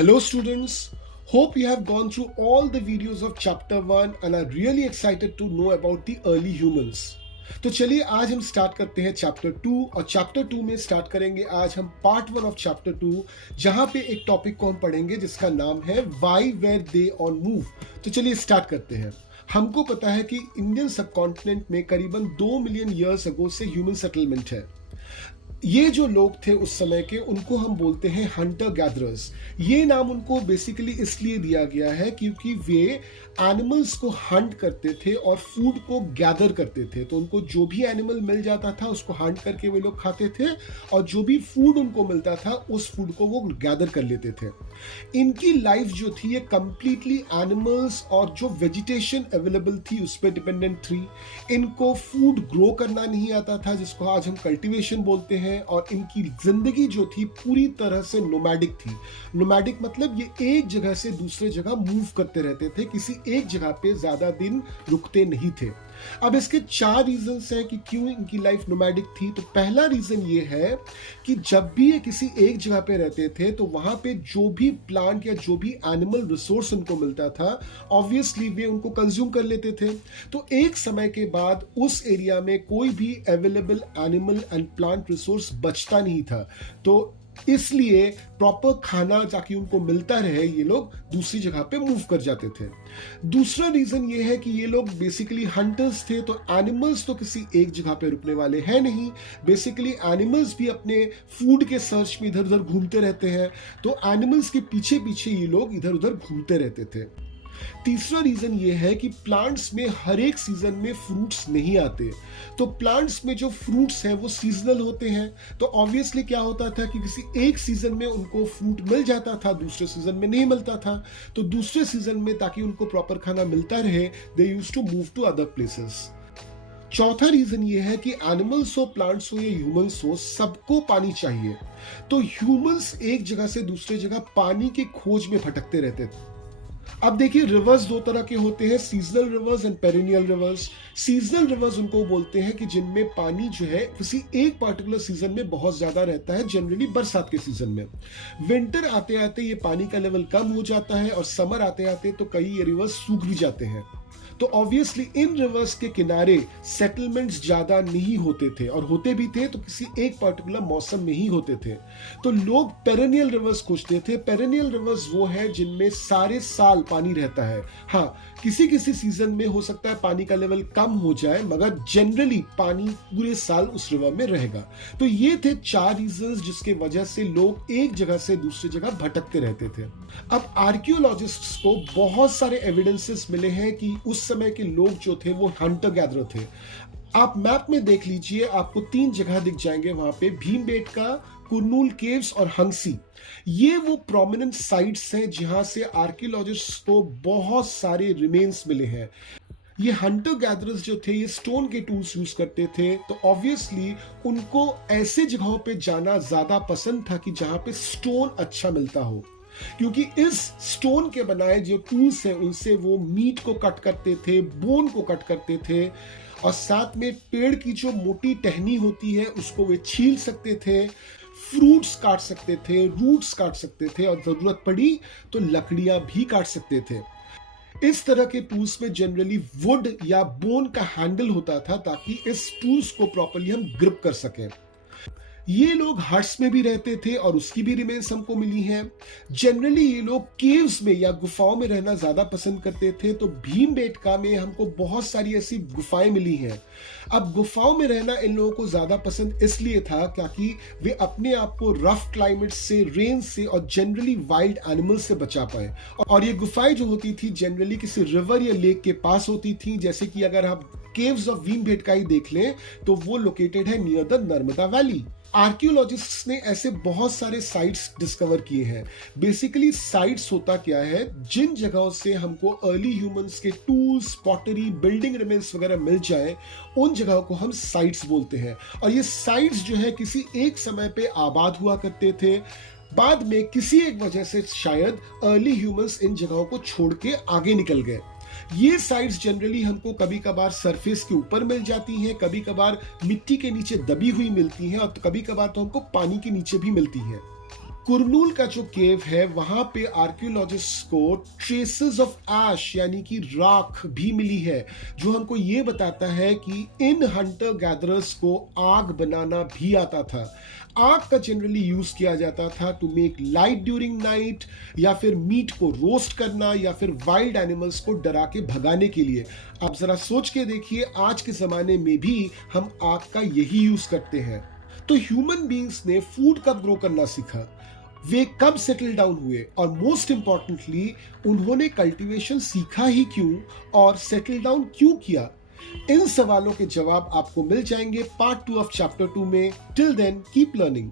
Hello students, hope you have gone through all the videos of chapter 1 and are really excited to know about the early humans. तो चलिए आज हम start करते हैं chapter 2 और chapter 2 में start करेंगे आज हम पार्ट 1 ऑफ चैप्टर 2 जहां पे एक टॉपिक को हम पढ़ेंगे जिसका नाम है why were they on move. तो चलिए स्टार्ट करते हैं। हमको पता है कि इंडियन सबकॉन्टिनेंट में करीबन 2 मिलियन ईयर्स अगो से ह्यूमन सेटलमेंट है। ये जो लोग थे उस समय के उनको हम बोलते हैं हंटर गैदरर्स। ये नाम उनको बेसिकली इसलिए दिया गया है क्योंकि वे एनिमल्स को हंट करते थे और फूड को गैदर करते थे। तो उनको जो भी एनिमल मिल जाता था उसको हंट करके वे लोग खाते थे और जो भी फूड उनको मिलता था उस फूड को वो गैदर कर लेते थे। इनकी लाइफ जो थी ये कंप्लीटली एनिमल्स और जो वेजिटेशन अवेलेबल थी उस पर डिपेंडेंट थी। इनको फूड ग्रो करना नहीं आता था जिसको आज हम कल्टीवेशन बोलते हैं, और इनकी जिंदगी जो थी पूरी तरह से नोमैडिक थी। नोमैडिक मतलब ये एक जगह से दूसरे जगह मूव करते रहते थे, किसी एक जगह पे ज्यादा दिन रुकते नहीं थे। अब इसके 4 रीजंस हैं कि क्यों इनकी लाइफ नोमैडिक थी। तो पहला रीजन ये है कि जब भी ये किसी एक जगह पे रहते थे तो वहां पे जो भी प्लांट या जो भी एनिमल रिसोर्स उनको मिलता था ऑब्वियसली वे उनको कंज्यूम कर लेते थे। तो एक समय के बाद उस एरिया में कोई भी available animal and plant resource बचता नहीं था। तो इसलिए प्रॉपर खाना ताकि उनको मिलता रहे ये लोग दूसरी जगह पे मूव कर जाते थे। दूसरा रीजन ये है कि ये लोग बेसिकली हंटर्स थे, तो एनिमल्स तो किसी एक जगह पे रुकने वाले हैं नहीं। बेसिकली एनिमल्स भी अपने फूड के सर्च में इधर उधर घूमते रहते हैं, तो एनिमल्स के पीछे पीछे ये लोग इधर उधर घूमते रहते थे। तीसरा रीजन ये है कि प्लांट्स में हर एक सीजन में फ्रूट्स नहीं आते। तो प्लांट्स में जो फ्रूट्स हैं वो सीजनल होते हैं। तो ऑब्वियसली क्या होता था कि किसी एक सीजन में उनको फ्रूट मिल जाता था, दूसरे सीजन में नहीं मिलता था। तो दूसरे सीजन में ताकि उनको प्रॉपर खाना मिलता रहे they used to move to other places. चौथा रीजन ये है कि एनिमल्स हो, प्लांट्स हो या ह्यूमंस हो, सबको पानी चाहिए। तो ह्यूमंस एक जगह से दूसरे जगह पानी की खोज में भटकते रहते थे। अब देखिए रिवर्स 2 तरह के होते हैं, seasonal rivers and perennial rivers. Seasonal rivers उनको बोलते हैं कि जिनमें पानी जो है किसी एक पर्टिकुलर सीजन में बहुत ज्यादा रहता है, जनरली बरसात के सीजन में। विंटर आते आते ये पानी का लेवल कम हो जाता है और समर आते आते तो कई ये रिवर्स सूख भी जाते हैं। तो ऑब्वियसली इन रिवर्स के किनारे सेटलमेंट्स ज्यादा नहीं होते थे, और होते भी थे तो किसी एक पर्टिकुलर मौसम में ही होते थे। तो लोग पेरेनियल रिवर्स खोजते थे। पेरेनियल रिवर्स वो है जिनमें सारे साल पानी रहता है। हाँ, किसी किसी सीजन में हो सकता है पानी का लेवल कम हो जाए, मगर जनरली पानी पूरे साल उस रिवर में रहेगा। तो ये थे 4 रीजंस जिसके वजह से लोग एक जगह से दूसरी जगह भटकते रहते थे। अब आर्कियोलॉजिस्ट्स को बहुत सारे एविडेंसेस मिले हैं कि उस समय के लोग जो थे वो हंटर गैदरर थे। आप मैप में देख लीजिए, आपको 3 जगह दिख जाएंगे वहां पे, भीमबेटका, कुरनूल केव्स और हंसी। ये वो प्रोमिनेंट साइट्स हैं जहां से आर्कियोलॉजिस्ट्स को बहुत सारे रिमेन्स मिले हैं। ये हंटर गैदरर्स जो थे ये स्टोन के टूल्स यूज करते थे, तो ऑब्वियसली उनको ऐसे जगहों पे जाना ज्यादा पसंद था कि जहां पे स्टोन अच्छा मिलता हो, क्योंकि इस स्टोन के बनाए जो टूल्स हैं उनसे वो मीट को कट करते थे, बोन को कट करते थे, और साथ में पेड़ की जो मोटी टहनी होती है उसको वे छील सकते थे, फ्रूट्स काट सकते थे, रूट्स काट सकते थे, और जरूरत पड़ी तो लकड़ियां भी काट सकते थे। इस तरह के टूल्स में जनरली वुड या बोन का हैंडल होता था ताकि इस टूल्स को प्रॉपर्ली हम ग्रिप कर सकें। ये लोग हट्स में भी रहते थे और उसकी भी रिमेन्स हमको मिली हैं। जनरली ये लोग केव्स में या गुफाओं में रहना ज्यादा पसंद करते थे। तो भीमबेटका में हमको बहुत सारी ऐसी गुफाएं मिली हैं। अब गुफाओं में रहना इन लोगों को ज्यादा पसंद इसलिए था क्योंकि वे अपने आप को रफ क्लाइमेट से, रेन से और जनरली वाइल्ड एनिमल से बचा पाए। और ये गुफाएं जो होती थी जनरली किसी रिवर या लेक के पास होती थी। जैसे कि अगर आप केव्स ऑफ भीमबेटका ही देख लें तो वो लोकेटेड है near the Narmada valley. Archaeologists ने ऐसे बहुत सारे साइट्स डिस्कवर किए हैं। बेसिकली साइट्स होता क्या है, जिन जगहों से हमको अर्ली ह्यूमंस के टूल्स, पॉटरी, बिल्डिंग रिमेन्स वगैरह मिल जाए उन जगहों को हम साइट्स बोलते हैं। और ये साइट्स जो है किसी एक समय पे आबाद हुआ करते थे, बाद में किसी एक वजह से शायद अर्ली ह्यूमंस इन जगहों को छोड़ के आगे निकल गए। ये साइट्स जनरली हमको कभी कभार सरफेस के ऊपर मिल जाती हैं, कभी कभार मिट्टी के नीचे दबी हुई मिलती हैं, और कभी कभार तो हमको पानी के नीचे भी मिलती हैं। कुरनूल का जो केव है वहां पे आर्कियोलॉजिस्ट को ट्रेसेस ऑफ एश यानी कि राख भी मिली है, जो हमको ये बताता है कि इन हंटर गैदरर्स को आग बनाना भी आता था। आग का जनरली यूज किया जाता था to make light during night, या फिर मीट को रोस्ट करना, या फिर वाइल्ड एनिमल्स को डरा के भगाने के लिए। आप जरा सोच के देखिए, आज के जमाने में भी हम आग का यही यूज करते हैं। तो ह्यूमन बीइंग्स ने फूड कब ग्रो करना सीखा, वे कब सेटल डाउन हुए, और मोस्ट इंपॉर्टेंटली उन्होंने कल्टीवेशन सीखा ही क्यों और सेटल डाउन क्यों किया? इन सवालों के जवाब आपको मिल जाएंगे पार्ट 2 ऑफ चैप्टर 2 में। Till then keep learning.